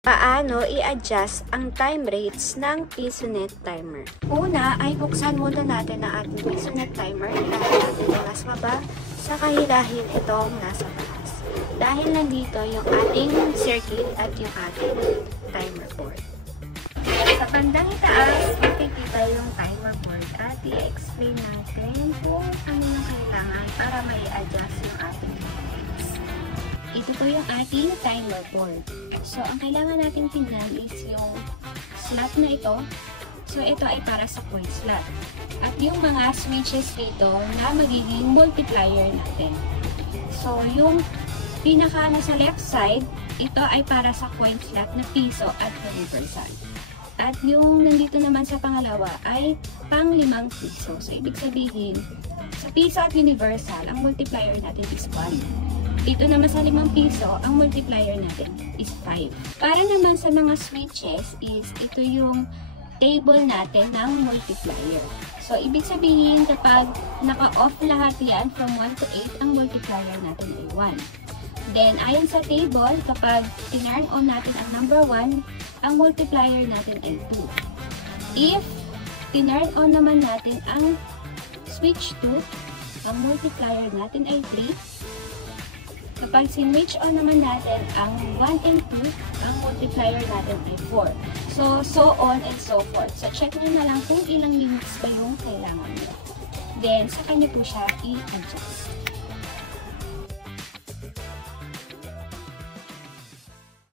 Paano i-adjust ang time rates ng PisoNet timer? Una ay buksan muna natin ang ating PisoNet timer. Hilahin natin yung nasa baba, saka hilahin itong nasa taas. Dahil nandito yung ating circuit at yung ating timer board. Sa bandang itaas, makikita yung timer board at i-explain natin kung ano yung kailangan para mai-adjust yung ating rates. Ito po yung ating timer board. So, ang kailangan natin tingnan is yung slot na ito. So, ito ay para sa point slot. At yung mga switches dito na magiging multiplier natin. So, yung pinaka nasa left side, ito ay para sa point slot na piso at universal. At yung nandito naman sa pangalawa ay pang 5 piso. So, ibig sabihin, sa piso at universal, ang multiplier natin is 1. Dito naman sa 5 piso, ang multiplier natin is 5. Para naman sa mga switches is ito yung table natin ng multiplier. So, ibig sabihin kapag naka-off lahat yan from 1 to 8, ang multiplier natin ay 1. Then, ayon sa table, kapag tinurn on natin ang number 1, ang multiplier natin ay 2. If tinurn on naman natin ang switch 2, ang multiplier natin ay 3. Kapag sinwitch on naman natin ang 1 and 2, ang multiplier natin ay 4. So on and so forth. So, check nyo na lang kung ilang units ba yung kailangan nyo. Then, sa kanya po siya i-adjust.